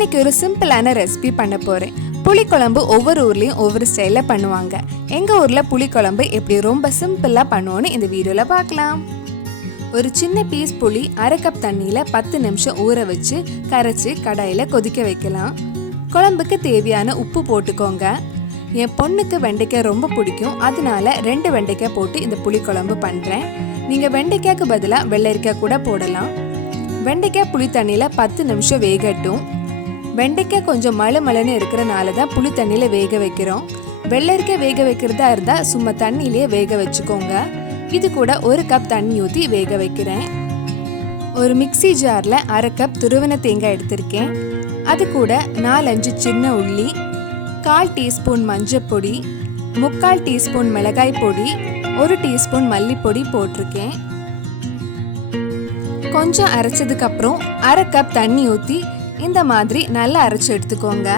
இன்னைக்கு ஒரு சிம்பிளான ரெசிபி பண்ண போகிறேன். புளிக்குழம்பு ஒவ்வொரு ஊர்லேயும் ஒவ்வொரு ஸ்டைலில் பண்ணுவாங்க. எங்கள் ஊரில் புளிக்குழம்பு எப்படி ரொம்ப சிம்பிளாக பண்ணுவோன்னு இந்த வீடியோவில் பார்க்கலாம். ஒரு சின்ன பீஸ் புளி 1/2 கப் தண்ணியில் 10 நிமிஷம் ஊற வச்சு கரைச்சி கடாயில் கொதிக்க வைக்கலாம். குழம்புக்கு தேவையான உப்பு போட்டுக்கோங்க. என் பொண்ணுக்கு வெண்டைக்காய் ரொம்ப பிடிக்கும், அதனால 2 வெண்டைக்காய் போட்டு இந்த புளிக்குழம்பு பண்ணுறேன். நீங்கள் வெண்டைக்காய்க்கு பதிலாக வெள்ளரிக்காய் கூட போடலாம். வெண்டைக்காய் புளி தண்ணியில் 10 நிமிஷம் வேகட்டும். வெண்டைக்காய் கொஞ்சம் மழுமழுன்னு இருக்கிறனால தான் புளி தண்ணியில் வேக வைக்கிறோம். வெள்ளரிக்காய் வேக வைக்கிறதா இருந்தால் சும்மா தண்ணியிலே வேக வச்சுக்கோங்க. இது கூட 1 கப் தண்ணி ஊற்றி வேக வைக்கிறேன். ஒரு மிக்ஸி ஜாரில் 1/2 கப் துருவின தேங்காய் எடுத்திருக்கேன். அது கூட 4-5 சின்ன உள்ளி, 1/4 டீஸ்பூன் மஞ்சள் பொடி, 3/4 டீஸ்பூன் மிளகாய் பொடி, 1 டீஸ்பூன் மல்லிப்பொடி போட்டிருக்கேன். கொஞ்சம் அரைச்சதுக்கப்புறம் 1/2 கப் தண்ணி ஊற்றி இந்த மாதிரி நல்லா அரைச்சி எடுத்துக்கோங்க.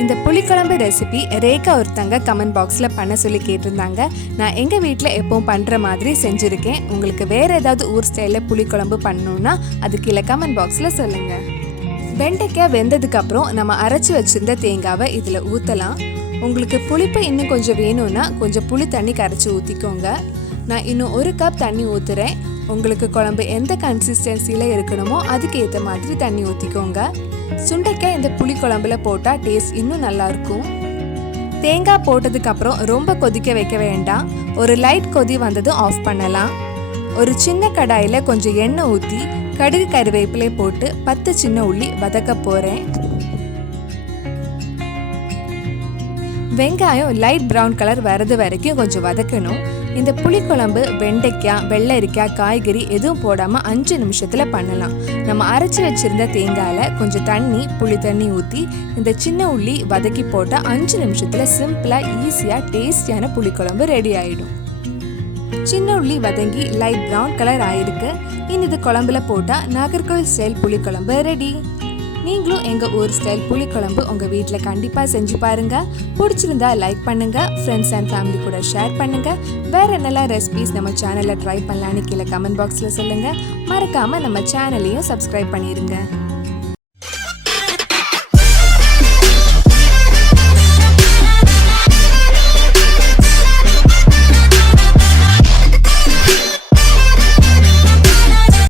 இந்த புளிக்குழம்பு ரெசிபி ரேகா ஒருத்தங்க கமெண்ட் பாக்ஸில் பண்ண சொல்லி கேட்டிருந்தாங்க. நான் எங்கள் வீட்டில் எப்பவும் பண்ணுற மாதிரி செஞ்சுருக்கேன். உங்களுக்கு வேறு ஏதாவது ஊர் ஸ்டைலில் புளிக்குழம்பு பண்ணணுன்னா அது கீழே கமெண்ட் பாக்ஸில் சொல்லுங்கள். வெண்டைக்காய் வெந்ததுக்கப்புறம் நம்ம அரைச்சி வச்சுருந்த தேங்காவை இதில் ஊற்றலாம். உங்களுக்கு புளிப்பு இன்னும் கொஞ்சம் வேணும்னா கொஞ்சம் புளி தண்ணி கரைச்சி ஊற்றிக்கோங்க. நான் இன்னும் 1 கப் தண்ணி ஊற்றுறேன். உங்களுக்கு குழம்பு எந்த கன்சிஸ்டன்சியில் இருக்கணுமோ அதுக்கு ஏற்ற மாதிரி தண்ணி ஊற்றிக்கோங்க. சுண்டைக்காய் இந்த புளி குழம்புல போட்டால் டேஸ்ட் இன்னும் நல்லாயிருக்கும். தேங்காய் போட்டதுக்கப்புறம் ரொம்ப கொதிக்க வைக்க வேண்டாம். ஒரு லைட் கொதி வந்ததும் ஆஃப் பண்ணலாம். ஒரு சின்ன கடாயில் கொஞ்சம் எண்ணெய் ஊற்றி கடுகு கருவேப்பிலை போட்டு 10 சின்ன உள்ளி வதக்க போகிறேன். வெங்காயம் லைட் ப்ரௌன் கலர் வரது வரைக்கும் கொஞ்சம் வதக்கணும். இந்த புளிக்குழம்பு வெண்டைக்காய், வெள்ளரிக்காய், காய்கறி எதுவும் போடாமல் 5 நிமிஷத்தில் பண்ணலாம். நம்ம அரைச்சி வச்சுருந்த தேங்காயில் கொஞ்சம் தண்ணி, புளி தண்ணி ஊற்றி இந்த சின்ன உள்ளி வதக்கி போட்டால் 5 நிமிஷத்தில் சிம்பிளாக ஈஸியாக டேஸ்டியான புளிக்குழம்பு ரெடி ஆகிடும். சின்ன உள்ளி வதங்கி லைட் ப்ரௌன் கலர் ஆயிருக்கு. இனி இது குழம்புல போட்டால் நாகர்கோவில் ஸ்டைல் புளிக்குழம்பு ரெடி. நீங்களும் எங்கள் ஊர் ஸ்டைல் புளிக்குழம்பு உங்கள் வீட்டில் கண்டிப்பாக செஞ்சு பாருங்கள். பிடிச்சிருந்தா லைக் பண்ணுங்கள், ஃப்ரெண்ட்ஸ் அண்ட் ஃபேமிலி கூட ஷேர் பண்ணுங்கள். வேறு என்னெல்லாம் ரெசிபீஸ் நம்ம சேனலில் ட்ரை பண்ணலான்னு கீழே கமெண்ட் பாக்ஸில் சொல்லுங்கள். மறக்காமல் நம்ம சேனலையும் சப்ஸ்கிரைப் பண்ணிடுங்க.